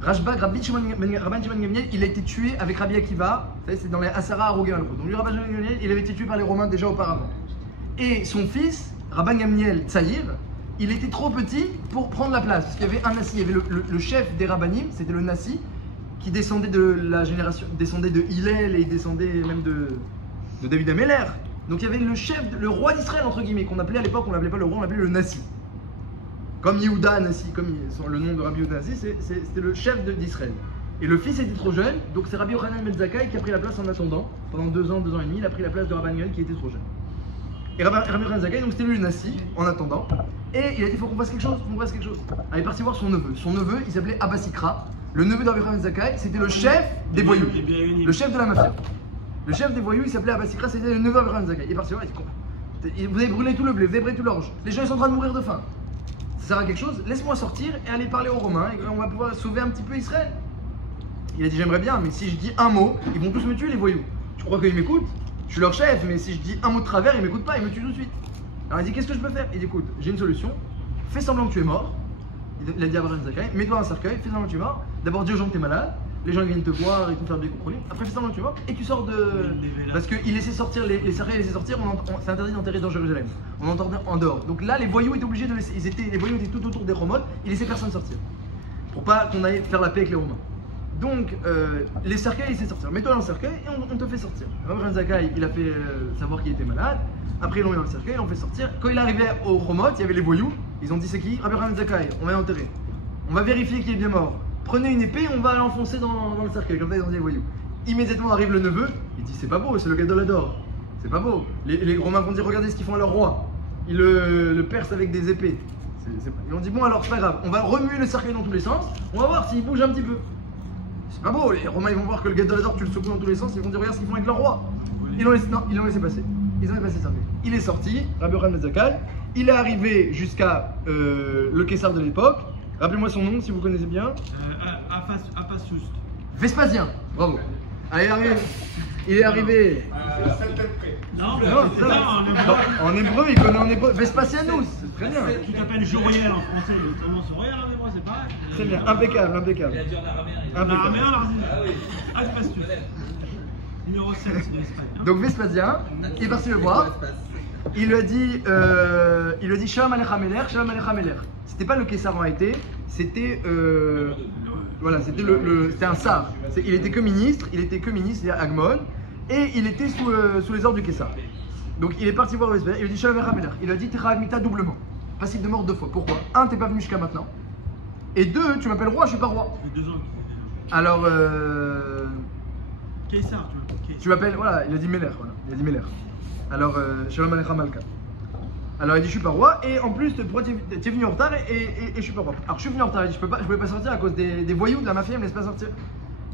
Rabban Shimon Gamliel, il a été tué avec Rabbi Akiva. C'est dans les Asara Arogé Malchut. Donc lui, Rabban Shimon Gamliel, il avait été tué par les Romains déjà auparavant. Et son fils, Rabban Gamliel Tsaïr, il était trop petit pour prendre la place. Parce qu'il y avait un nasi, il y avait le chef des Rabbanim, c'était le nasi, qui descendait de la génération, descendait de Hillel et descendait même de David Améler. Donc il y avait le chef, le roi d'Israël entre guillemets, qu'on appelait à l'époque, on l'appelait pas le roi, on l'appelait le Nassi. Comme Yehuda Nassi, comme le nom de Rabbi Yehuda Nassi, c'était le chef d'Israël. Et le fils était trop jeune, donc c'est Rabbi Yochanan ben Zakkai qui a pris la place en attendant. Pendant 2 ans, 2 ans et demi, il a pris la place de Rabban Gamliel qui était trop jeune. Et Rabbi Yochanan ben Zakkai, donc c'était lui le Nassi, en attendant. Et il a dit, il faut qu'on fasse quelque chose, Alors, il est parti voir son neveu. Son neveu, il s'appelait Abba Sikra. Le neveu de Rabbi Yochanan ben Zakkai, c'était le chef des voyous, le chef de la mafia. Le chef des voyous, il s'appelait Abba Sikra, c'était le neveu de Rabbi Yochanan ben Zakkai. Il est parti voir, il dit, vous avez brûlé tout le blé, vous avez brûlé tout l'orge. Les gens ils sont en train de mourir de faim. Ça sert à quelque chose, laisse-moi sortir et aller parler aux Romains et on va pouvoir sauver un petit peu Israël. Il a dit, j'aimerais bien, mais si je dis un mot, ils vont tous me tuer les voyous. Tu crois qu'ils m'écoutent? Je suis leur chef, mais si je dis un mot de travers, ils m'écoutent pas, ils me tuent tout de suite. Alors il dit, qu'est-ce que je peux faire? Il dit, écoute, j'ai une solution, fais semblant que tu es mort. Il a dit à Rabbi Yochanan ben Zakkai, mets-toi dans un cercueil, fais semblant que tu es mort. D'abord dis aux gens que tu es malade, les gens viennent te voir et te faire des contrôles. Après fais semblant que tu es mort et tu sors de... Parce qu'il laissait sortir, les cercueils laissaient sortir, c'est interdit d'enterrer dans Jérusalem. On enterrait en dehors. Donc là les voyous étaient obligés de laisser, les voyous étaient tout autour des Romains, ils laissaient personne sortir. Pour pas qu'on aille faire la paix avec les Romains. Donc les cercueils laissaient sortir. Mets-toi dans le cercueil et on te fait sortir. Rabbi Yochanan ben Zakkai, il a fait savoir qu'il était malade. Après ils l'ont mis dans le cercueil, ils l'ont fait sortir. Quand il arrivait au Romot, il y avait les voyous. Ils ont dit c'est qui? Rabbi Yochanan ben Zakkai, on va l'enterrer. On va vérifier qu'il est bien mort. Prenez une épée, on va l'enfoncer dans le cercueil, comme ça ils ont dit les voyous. Immédiatement arrive le neveu, il dit c'est pas beau, c'est le Gadolador. C'est pas beau. Les Romains vont dire regardez ce qu'ils font à leur roi. Ils le percent avec des épées. Ils ont dit bon alors c'est pas grave, on va remuer le cercueil dans tous les sens, on va voir s'il bouge un petit peu. C'est pas beau, les Romains ils vont voir que le Gadolador tu le secoues dans tous les sens, ils vont dire regarde ce qu'ils font avec leur roi. Ils l'ont laissé passer. Ils ont passé le cercueil. Il est sorti, Rabbi Yochanan ben Zakkai, il est arrivé jusqu'à le Kessar de l'époque. Rappelez-moi son nom si vous connaissez bien. Apasius. Vespasien, bravo. Allez, il est arrivé. Non, En hébreu, il connaît en hébreu. Vespasianus, c'est très bien. Tu t'appelles Jouriel en français, le comment Jouriel en hébreu, c'est pareil. Très bien, impeccable. Il a dit en araméen. Araméen, Ah oui. Aspasius. Numéro 7 de l'Espagne. Donc Vespasien, il est parti le voir. Il lui a dit Shalom Alecha Meler, Shalom Alecha Meler. C'était pas le Kessar en été, c'était voilà, c'était un Sar. Il était que ministre, il y a Agmon, et il était sous les ordres du Kessar. Donc il est parti voir Vespasien, il lui a dit Shalom Alecha Meler. Il lui a dit Techa Agmita doublement, passible de mort 2 fois. Pourquoi? 1, t'es pas venu jusqu'à maintenant, et 2, tu m'appelles roi, je suis pas roi. Ça fait 2 ans qu'il fait déjà. Alors Kessar, tu m'appelles, voilà, il a dit Meler, voilà, il a dit Meler. Alors, Shalom Alecha Malka. Alors il dit je suis pas roi et en plus pourquoi t'es venu en retard et je suis pas roi. Alors je suis venu en retard, il dit je pouvais pas sortir à cause des voyous de la mafia, ils me laissent pas sortir.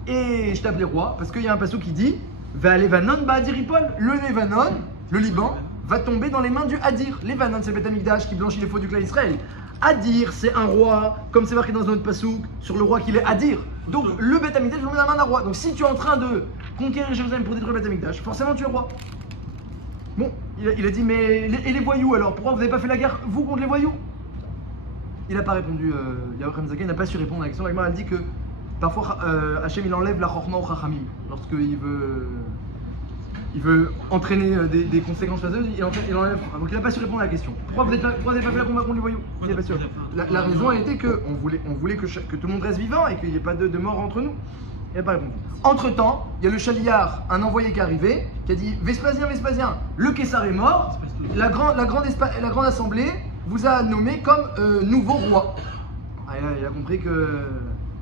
Et je t'ai appelé roi parce qu'il y a un passage qui dit va Levanon Ba'adiripol, le Levanon, le Liban, va tomber dans les mains du Hadir. Levanon c'est le Beth Amikdash qui blanchit les faux du clan Israël. Hadir c'est un roi, comme c'est marqué dans un autre pasouk, sur le roi qu'il est Hadir. Donc le Beth Amikdash va tomber dans la main d'un roi. Donc si tu es en train de conquérir Jérusalem pour détruire le Beth Amikdash, forcément tu es roi. Bon, il a dit, mais et les voyous alors? Pourquoi vous n'avez pas fait la guerre, vous, contre les voyous? Il n'a pas répondu, Yochanan ben Zakkai n'a pas su répondre à la question. La Gemara dit que parfois Hachem il enlève la chorma au chachamim. Lorsqu'il veut entraîner des conséquences phaseuses, il enlève. Donc il n'a pas su répondre à la question. Pourquoi vous n'avez pas fait la combat contre les voyous? Il n'est pas sûr. La raison elle était qu'on voulait que tout le monde reste vivant et qu'il n'y ait pas de mort entre nous. Il n'a pas répondu. Entre-temps, il y a le Chaliar, un envoyé qui est arrivé, qui a dit Vespasien, le Kessar est mort, la grande assemblée vous a nommé comme nouveau roi. Ah, il a compris que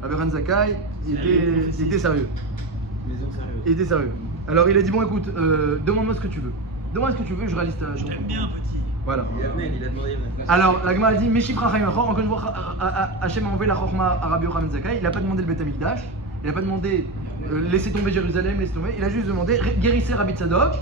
Rabbi Yochanan ben Zakkai était sérieux. Il était sérieux. Alors il a dit bon écoute, demande-moi ce que tu veux. Demande-moi ce que tu veux, je réalise ta. J'aime bien petit. Voilà. Il a demandé. Alors, la Gemara dit Meshif Rachayim Achor. Encore une fois, Hachem a envoyé la Chorma à Rabbi Yochanan ben Zakkai. Il n'a pas demandé le Beth Amikdash. Il n'a pas demandé laissez tomber Jérusalem, laissez tomber. Il a juste demandé guérissez Rabbi Tzadok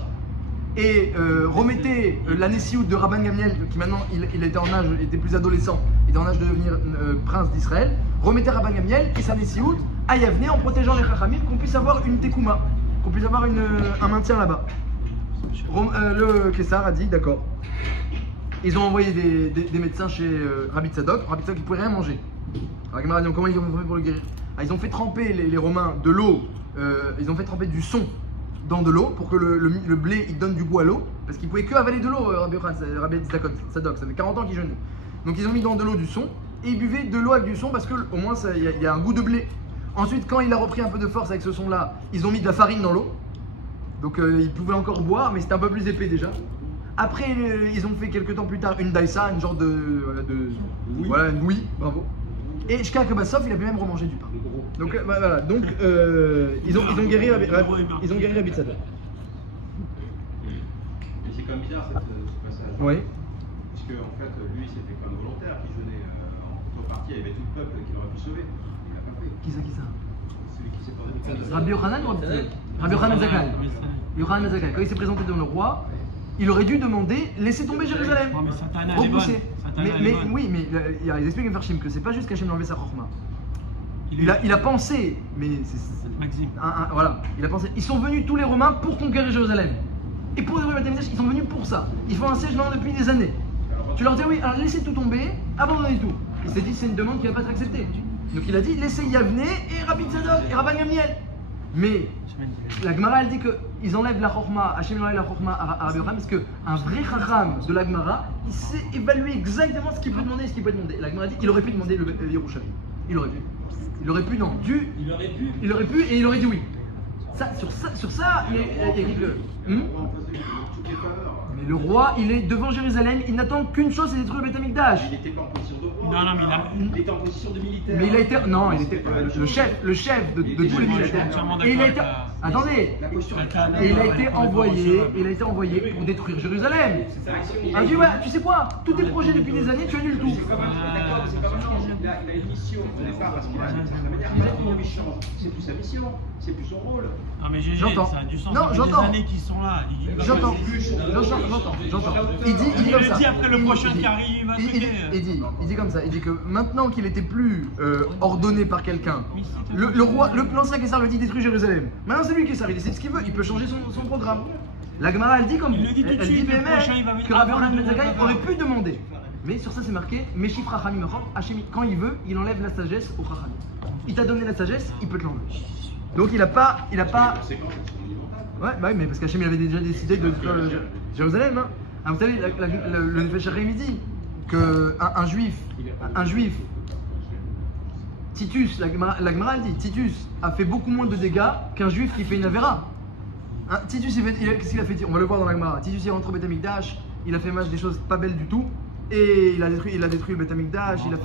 et remettez la Nessiout de Rabban Gamliel, qui maintenant il était en âge, il était plus adolescent, il était en âge de devenir prince d'Israël. Remettez Rabban Gamliel et sa Nessiout à Yavne en protégeant les Chachamim, qu'on puisse avoir une Tekouma, qu'on puisse avoir un maintien là-bas. Le Kessar a dit d'accord. Ils ont envoyé des médecins chez Rabbi Tzadok. Rabbi Tzadok, il ne pouvait rien manger. Alors, Gemara dit comment ils ont fait pour le guérir? Ils ont fait tremper les Romains de l'eau, ils ont fait tremper du son dans de l'eau pour que le blé il donne du goût à l'eau, parce qu'ils ne pouvaient que avaler de l'eau, Rabbi Tzadok, ça fait 40 ans qu'ils jeûnent. Donc ils ont mis dans de l'eau du son et ils buvaient de l'eau avec du son parce qu'au moins il y a un goût de blé. Ensuite, quand il a repris un peu de force avec ce son là, ils ont mis de la farine dans l'eau. Donc ils pouvaient encore boire, mais c'était un peu plus épais déjà. Après, ils ont fait quelques temps plus tard une daïsa, une genre voilà, une bouillie, bravo. Et jusqu'à Kabasov, il a pu même remanger du pain. Donc voilà, donc ils ont guéri Rabbi Tzadok. Et c'est comme bizarre ce passage. Oui. Parce qu'en fait, lui, c'était pas un volontaire qui jeûnait. En contrepartie, il y avait tout le peuple qui l'aurait pu sauver. Il l'a pas fait. Qui ça Celui qui s'est porté. Rabbi Yochanan ou Rabbi Yochanan ben Zakkai. Yochanan ben Zakkai, quand il s'est présenté devant le roi, il aurait dû demander laissez tomber Jérusalem. Ouais, mais Satana, elle est bonne. Repousser. Satana, elle est bonne. Oui, mais ils expliquent à Farshim que c'est pas juste qu'Hachem lui a enlevé sa chorma. Il a pensé, mais Maxime. voilà, il a pensé. Ils sont venus tous les Romains pour conquérir Jérusalem. Et pour détruire le Beth Amikdash, ils sont venus pour ça. Ils font un siège maintenant depuis des années. Tu leur dis oui, alors laissez tout tomber, abandonnez tout. Il s'est dit c'est une demande qui va pas être acceptée. Donc il a dit laissez Yavne et Rabbi Tzadok et Rabban Gamliel. Mais la Gemara elle dit qu'ils enlèvent la chorma, Hachem enlève la chorma à Rabbi Yochanan parce qu'un vrai chacham de la Gemara, il sait évaluer exactement ce qu'il peut demander et ce qu'il peut demander. La Gemara dit qu'il aurait pu demander le Yerushalmi. Il aurait pu. Il aurait pu, non. Il aurait pu et il aurait dit oui. Sur ça, il est ridicule. Mais le roi, il est devant Jérusalem, il n'attend qu'une chose, c'est détruire le Beth Amikdash. Il n'était pas en position de roi. Non, mais il était en position de militaire. Mais il a été, non, il était le chef de tous les militaires. Et il a été, attendez, et il a été envoyé pour détruire Jérusalem. Il dit ouais, tu sais quoi, tous tes projets depuis des années, tu annules tout. D'accord, c'est pas maintenant. Il a une mission au départ parce qu'il a une certaine manière. Maintenant, il change. C'est plus sa mission, c'est plus son rôle. Non mais GG, J'entends. ça a du sens. Non, Ça fait j'entends. des années qu'ils sont là. J'entends. Il dit Il comme le ça. dit après le prochain qui arrive, il va Il dit comme ça. Il dit que maintenant qu'il était plus ordonné par quelqu'un, le roi, l'ancien Kessar lui dit détruire Jérusalem. Maintenant c'est lui Kessar, il décide ce qu'il veut, il peut changer son programme. La Gemara elle dit comme Il le dit tout de elle dit suite, le prochain, il va venir que Rabbi avant Yochanan le ben Zakkai Zakkai. aurait pu demander. Mais sur ça c'est marqué Meshif Rachamim Achor, Hachem quand il veut, il enlève la sagesse au Rachamim. Il t'a donné la sagesse, il peut te l'enlever. Donc il a pas. Ouais, bah oui, mais parce qu'Hachem il avait déjà décidé de détruire Jérusalem. Hein. Alors, vous savez, le Nefesh Hachaim dit qu'un juif, Titus, la Gemara elle dit, Titus a fait beaucoup moins de dégâts qu'un juif qui fait une avéra. Hein, Titus, qu'est-ce qu'il a fait? On va le voir dans la Gemara. Titus, il rentre au Beth Amikdash, il a fait des choses pas belles du tout, et il a détruit le Beth Amikdash, il a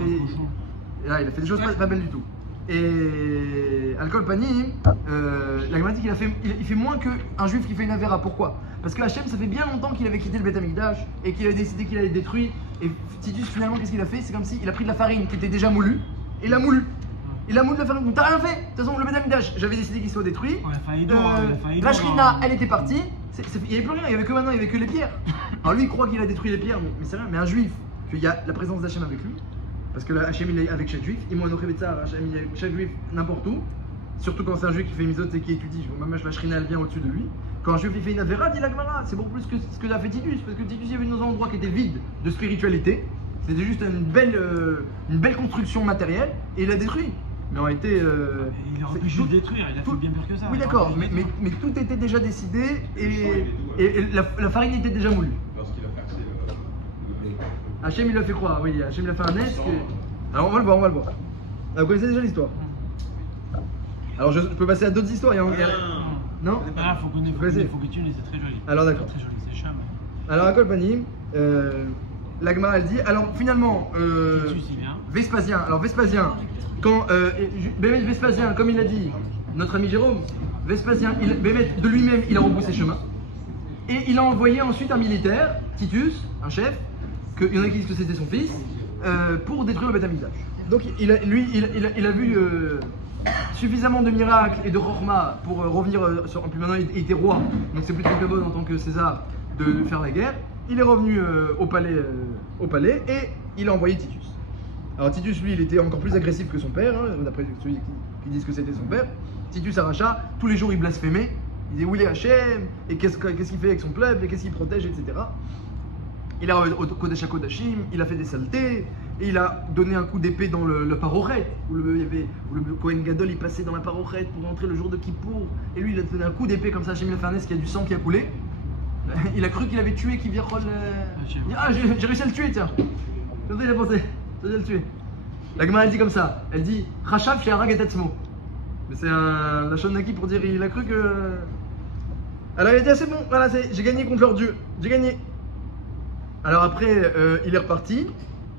fait des choses pas belles du tout. Et Al-Kol Panim, la Gemara dit qu'il fait moins qu'un juif qui fait une avéra. Pourquoi? Parce que Hachem, ça fait bien longtemps qu'il avait quitté le Beth Amikdash et qu'il avait décidé qu'il allait le détruire. Et Titus, finalement, qu'est-ce qu'il a fait? C'est comme s'il a pris de la farine qui était déjà moulue et l'a moulu. Il a moulu de la farine. Donc t'as rien fait. De toute façon, le Beth Amikdash, j'avais décidé qu'il soit détruit. La Shrina, elle était partie. Il n'y avait plus rien. Il n'y avait que maintenant, il n'y avait que les pierres. Alors lui, il croit qu'il a détruit les pierres, mais c'est rien. Mais un juif, qu'il y a la présence d'Hachem avec lui. Parce que là, Hachem il est avec chaque juif, Hachem il est avec chaque juif n'importe où, surtout quand c'est un juif qui fait une misot et qui étudie, même la Shrina elle vient au-dessus de lui. Quand un juif il fait une avéra, dit la Gemara, c'est beaucoup plus que ce que l'a fait Titus, parce que Titus il y avait dans un endroit qui était vide de spiritualité, c'était juste une belle construction matérielle, et il l'a détruit. Mais en réalité. Il aurait pu juste détruire, il a fait bien pire que ça. Oui d'accord, mais tout était déjà décidé et la farine était déjà moulue. Lorsqu'il a percé Hachem il l'a fait croire, oui, Hachem il a fait un est. Alors on va le voir. Alors, vous connaissez déjà l'histoire. Alors je peux passer à d'autres histoires. Non? Ah, faut que tu c'est très joli. Alors d'accord. Très joli, c'est chum. Alors à Kolpanim, la Gemara elle dit, alors finalement, Vespasien, quand Vespasien, comme il l'a dit, notre ami Jérôme, Vespasien, de lui-même, il a rebroussé chemin. Et il a envoyé ensuite un militaire Titus, un chef, qu'il y en a qui disent que c'était son fils, pour détruire le Beth Amikdash. Donc il a vu suffisamment de miracles et de chorma pour revenir sur. Puis maintenant il était roi, donc c'est plus très bon en tant que César de faire la guerre. Il est revenu au palais et il a envoyé Titus. Alors Titus, lui, il était encore plus agressif que son père, hein, d'après ceux qui disent que c'était son père. Titus Aracha, tous les jours il blasphémait. Il disait où il est Hachem, et qu'est-ce qu'il fait avec son peuple, et qu'est-ce qu'il protège, etc. Il a au Kodesh HaKodashim, il a fait des saletés, et il a donné un coup d'épée dans le parochet, où le Kohen Gadol il passait dans la parochet pour rentrer le jour de Kippour, et lui il a donné un coup d'épée comme ça, Hachem il a fait un qu'il y a du sang qui a coulé. Il a cru qu'il avait tué Kivyachol. Ah, j'ai réussi à le tuer, tiens. Comme ça il a pensé, j'ai réussi à le tuer. La Gemara elle dit comme ça, elle dit Rachav chez Harag et Tatzmo. Mais c'est un Lachon Naki pour dire il a cru que. Alors il a dit ah, c'est bon, voilà, j'ai gagné contre leur dieu, j'ai gagné. Alors après il est reparti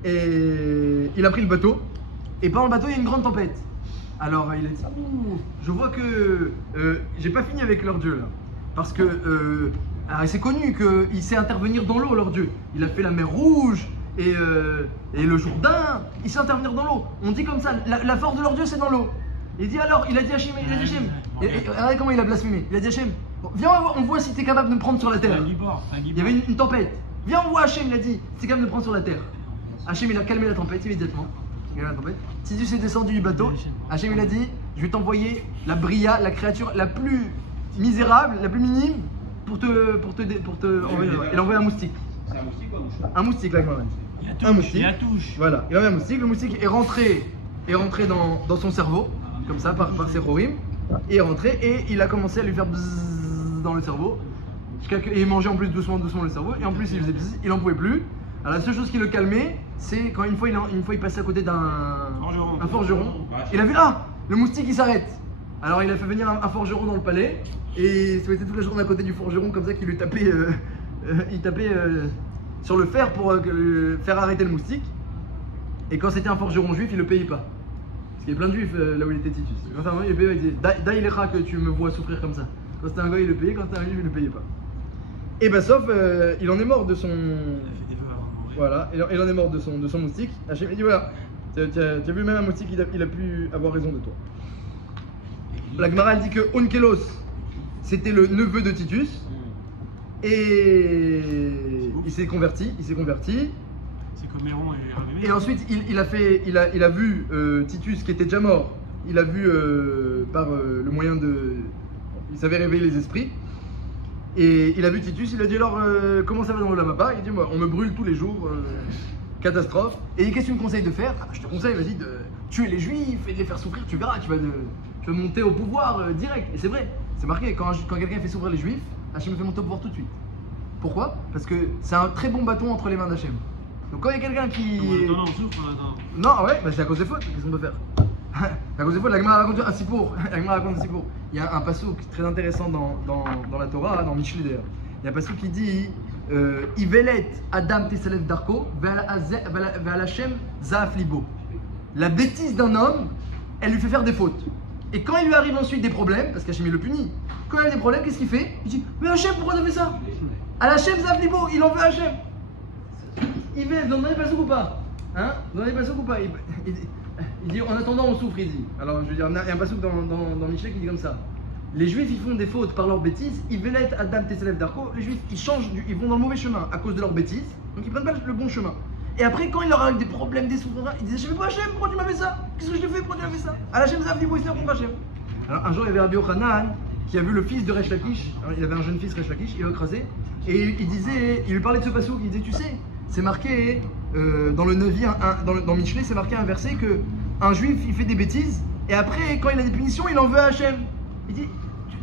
et il a pris le bateau. Et pendant le bateau il y a une grande tempête. Alors il a dit ouh, je vois que j'ai pas fini avec leur dieu là. Parce que alors, c'est connu qu'il sait intervenir dans l'eau leur dieu. Il a fait la mer Rouge et le Jourdain, il sait intervenir dans l'eau. On dit comme ça, la force de leur dieu c'est dans l'eau. Il dit alors, il a dit Hachem, regardez comment il a blasphémé. Il a dit Hachem, viens on voit si tu es capable de me prendre sur la terre. Il y avait une tempête. Viens on voit Hachem, il a dit, si tu es capable de me prendre sur la terre. Hachem il a calmé la tempête immédiatement. Titus est descendu du bateau. Hachem il a dit, je vais t'envoyer la bria, la créature la plus misérable, la plus minime, pour te envoyer. Il a envoyé un moustique. C'est un moustique ou un mouchoir? Un moustique là quand même. Un moustique. Voilà, il a envoyé un moustique. Le moustique est rentré dans son cerveau. Comme ça, par ses chorim, et est rentré et il a commencé à lui faire bzzz dans le cerveau. Et il mangeait en plus doucement le cerveau, et en plus il faisait bzzz, il n'en pouvait plus. Alors la seule chose qui le calmait, c'est quand une fois il passait à côté d'un forgeron. Il a vu, ah, le moustique il s'arrête. Alors il a fait venir un forgeron dans le palais, et il se mettait toute la journée à côté du forgeron comme ça qu'il lui tapait, il tapait sur le fer pour faire arrêter le moustique. Et quand c'était un forgeron juif, il le payait pas. Il y a plein de juifs là où il était Titus. Quand c'était un goy, il payait, il disait Daïlecha que tu me vois souffrir comme ça. Quand c'était un goy, il le payait, quand c'était un juif, il le payait pas. Et bah, sauf, il en est mort de son. Voilà, il en est mort de son moustique. Hachem il dit voilà, tu as vu même un moustique, il a pu avoir raison de toi. La Gemara elle dit que Onkelos, c'était le neveu de Titus. Et il s'est converti. Et ensuite, il a vu Titus qui était déjà mort. Il a vu par le moyen de. Il savait réveiller les esprits. Et il a vu Titus, il a dit alors comment ça va dans le Lamapa? Il dit moi, on me brûle tous les jours, catastrophe. Et il dit qu'est-ce que tu me conseilles de faire? Je te conseille, vas-y, de tuer les juifs et de les faire souffrir, tu verras, tu vas monter au pouvoir direct. Et c'est vrai, c'est marqué, quand quelqu'un fait souffrir les juifs, Hachem me fait monter au pouvoir tout de suite. Pourquoi? Parce que c'est un très bon bâton entre les mains d'Hachem. Donc quand il y a quelqu'un qui. Non, ouais, bah c'est à cause des fautes, qu'est-ce qu'on peut faire? C'est à cause des fautes, la Gemara raconte un sipour. Il y a un passouk très intéressant dans la Torah, dans Mishlei d'ailleurs. Il y a un passouk qui dit Ivelet Adam Tesalev Darko, Ve'al Hashem Zaaf Libo. La bêtise d'un homme, elle lui fait faire des fautes. Et quand il lui arrive ensuite des problèmes, parce qu'Hachem il le punit, quand il a des problèmes, qu'est-ce qu'il fait? Il dit mais Hachem, pourquoi t'as fait ça? Al Hashem Zaaf Libo, il en veut Hachem. Il veut, vous en avez pas ou pas? Hein? Vous en avez pas ou pas? Il dit en attendant on souffre, il dit. Alors je veux dire, il y a un passouk dans Mishlei qui dit comme ça. Les juifs ils font des fautes par leurs bêtises, ils veulent être Adam Teselev Darko, les juifs ils vont dans le mauvais chemin à cause de leurs bêtises, donc ils prennent pas le bon chemin. Et après quand il leur arrive des problèmes, des souffrances, ils disent je sais pas Hachem, pourquoi tu m'as fait ça? Qu'est-ce que je te fais? Pourquoi tu m'as fait ça? À Hachem Zav Libo, il s'est contre Hachem. Alors un jour il y avait Rabbi Yochanan qui a vu le fils de Resh Lakish, il avait un jeune fils Resh Lakish, il l'a écrasé, et il lui parlait de ce passouk, il disait tu sais, c'est marqué dans le 9e, dans Mishlei, c'est marqué un verset que un juif il fait des bêtises et après quand il a des punitions il en veut à Hachem. Il dit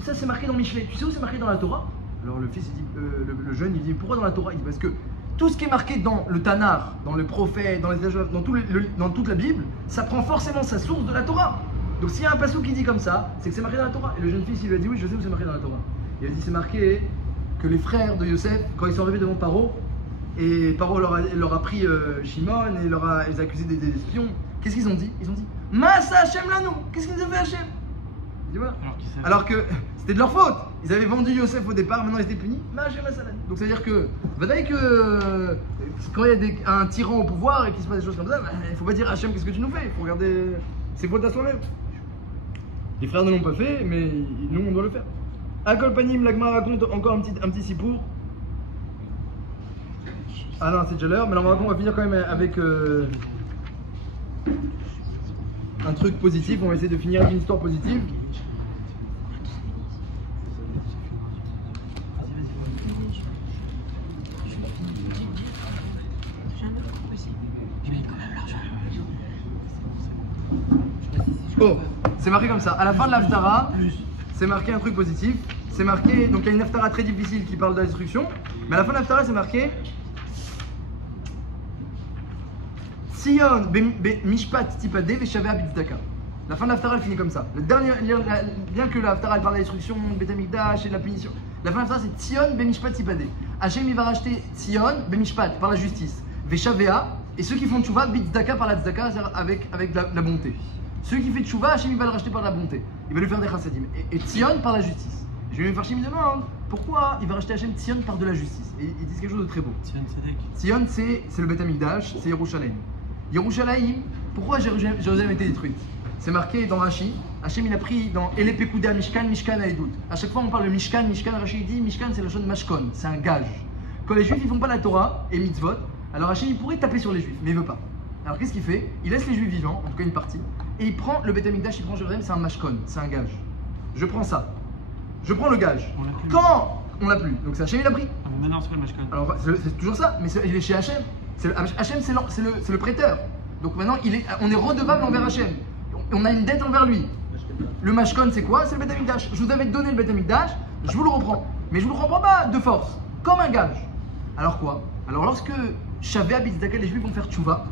ça c'est marqué dans Mishlei, tu sais où c'est marqué dans la Torah? Alors le fils il dit, le jeune il dit pourquoi dans la Torah? Il dit parce que tout ce qui est marqué dans le Tanar, dans le prophète, dans toute la Bible, ça prend forcément sa source de la Torah. Donc s'il y a un passouk qui dit comme ça, c'est que c'est marqué dans la Torah. Et le jeune fils il lui a dit oui je sais où c'est marqué dans la Torah. Il a dit c'est marqué que les frères de Yosef quand ils sont arrivés devant Paro, et Paro leur a pris Shimon et les a accusés des espions. Qu'est-ce qu'ils ont dit? Ils ont dit Massa Hachem Lano. Qu'est-ce qu'ils ont fait Hachem? dis voilà. Alors qu'ils savaient. Alors que c'était de leur faute. Ils avaient vendu Yosef au départ, maintenant ils étaient punis. Donc c'est à dire que, quand il y a un tyran au pouvoir et qu'il se passe des choses comme ça, il faut pas dire Hachem, qu'est-ce que tu nous fais? Il faut regarder ses fautes à soi-même. Les frères ne l'ont pas fait, mais nous on doit le faire. Akol Panim, l'Agma raconte encore un petit sipour. Ah non, c'est déjà l'heure, mais on va finir quand même avec un truc positif. On va essayer de finir avec une histoire positive. Oh, c'est marqué comme ça. À la fin de l'Haftara, c'est marqué un truc positif. C'est marqué, donc il y a une Haftara très difficile qui parle de la destruction. Mais à la fin de l'Haftara, c'est marqué Tzion Mishpat Tipade Veshavea Bitzdaka. La fin de l'Haftara, elle finit comme ça. Le dernier, bien que l'Haftara, elle parle de la destruction, de Beth Amikdash et de la punition. La fin de l'Haftara, c'est Tzion Bemishpat Tipade. Hachem, il va racheter Tzion Bemishpat par la justice. Veshavea, et ceux qui font tchouva, Bitzdaka par la tzedaka, avec la bonté. Celui qui fait tchouva, Hachem, il va le racheter par la bonté. Il va lui faire des chassadim. Et Tzion par la justice. Je vais me faire chier, il me demande pourquoi il va racheter Hachem Tzion par de la justice. Et ils disent quelque chose de très beau. Tzion, c'est le Beth Amikdash, c'est Yerushalayim. Yerushalayim, pourquoi Jérusalem a été détruite? C'est marqué dans Rashi. Hachem, il a pris dans Ele Pekuda Mishkan, Mishkan Haedut. À chaque fois, on parle de Mishkan, Rashi dit Mishkan, c'est la chose de Mashkon, c'est un gage. Quand les Juifs ils font pas la Torah et mitzvot, alors Hachem il pourrait taper sur les Juifs, mais il veut pas. Alors qu'est-ce qu'il fait? Il laisse les Juifs vivants, en tout cas une partie, et il prend le Beth Amikdash, il prend Jérusalem, c'est un Mashkon, c'est un gage. Je prends ça. Je prends le gage. Quand on l'a plus, donc c'est Hachem il a pris. Maintenant c'est pas le Mashkan. Alors c'est toujours ça, mais il est chez Hachem. Hachem c'est le prêteur. Donc maintenant on est redevable envers Hachem. On a une dette envers lui. Le Mashkon c'est quoi? C'est le Beth Amikdash. Je vous avais donné le Beth Amikdash, je vous le reprends. Mais je vous le reprends pas de force, comme un gage. Alors quoi? Alors lorsque Shavea Bitzdaka, les Juifs vont faire tchouva,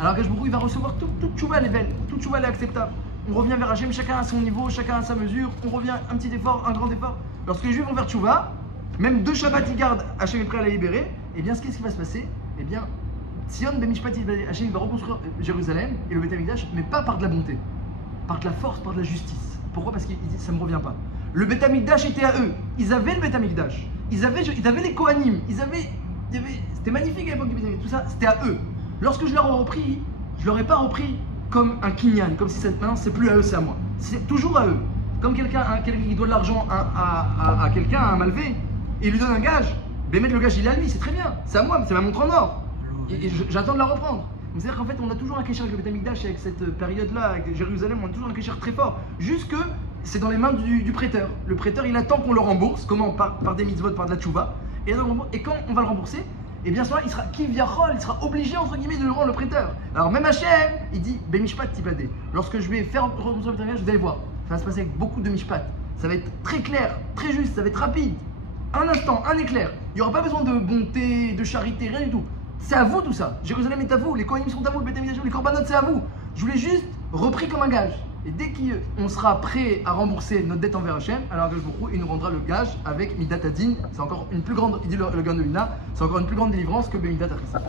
alors Akadosh Baruch Hu, il va recevoir toute tchouva, elle est belle, toute tchouva elle est acceptable. On revient vers Hachem, chacun à son niveau, chacun à sa mesure, on revient un petit effort, un grand effort. Lorsque les Juifs vont faire tchouva, même 2 Shabbats ils gardent, Hachem est prêt à la libérer, et bien qu'est-ce qui va se passer? Eh bien, Tzion Bemishpat Hachem va reconstruire Jérusalem et le Beth Amikdash, mais pas par de la bonté, par de la force, par de la justice. Pourquoi? Parce qu'ils disent ça me revient pas. Le Beth Amikdash était à eux, ils avaient le Beth Amikdash, ils avaient les Kohanim, c'était magnifique à l'époque du Beth Amikdash, tout ça, c'était à eux. Lorsque je leur ai repris, je leur ai pas repris comme un kinyan, comme si maintenant c'est plus à eux, c'est à moi. C'est toujours à eux. Comme quelqu'un qui doit de l'argent à quelqu'un, à un malvé, et il lui donne un gage, ben mettre le gage il est à lui, c'est très bien, c'est à moi, c'est ma montre en or. Et j'attends de la reprendre. C'est-à-dire qu'en fait on a toujours un kécher avec le Beth Amikdash, avec cette période-là, avec Jérusalem, on a toujours un kécher très fort. Juste que c'est dans les mains du prêteur. Le prêteur il attend qu'on le rembourse, comment? Par des mitzvot, par de la tchouva. Et quand on va le rembourser, et bien sûr il sera kivyachol, il sera obligé entre guillemets de le rendre le prêteur. Alors même Hachem, il dit Bemishpat Tipade. Lorsque je vais faire reconstruire le Beth Amikdash, vous allez voir, ça va se passer avec beaucoup de mishpat. Ça va être très clair, très juste, ça va être rapide. Un instant, un éclair. Il n'y aura pas besoin de bonté, de charité, rien du tout. C'est à vous tout ça. Jérusalem est à vous, les Kohanim sont à vous, le Beth Amikdash, les Korbanot c'est à vous. Je vous l'ai juste repris comme un gage. Et dès qu'on sera prêt à rembourser notre dette envers Hachem, alors Akadosh Baruch Hu, il nous rendra le gage avec Midat Adin. C'est encore une plus grande, il dit le Gaon de Vilna, c'est encore une plus grande délivrance que Bemidat Achesed.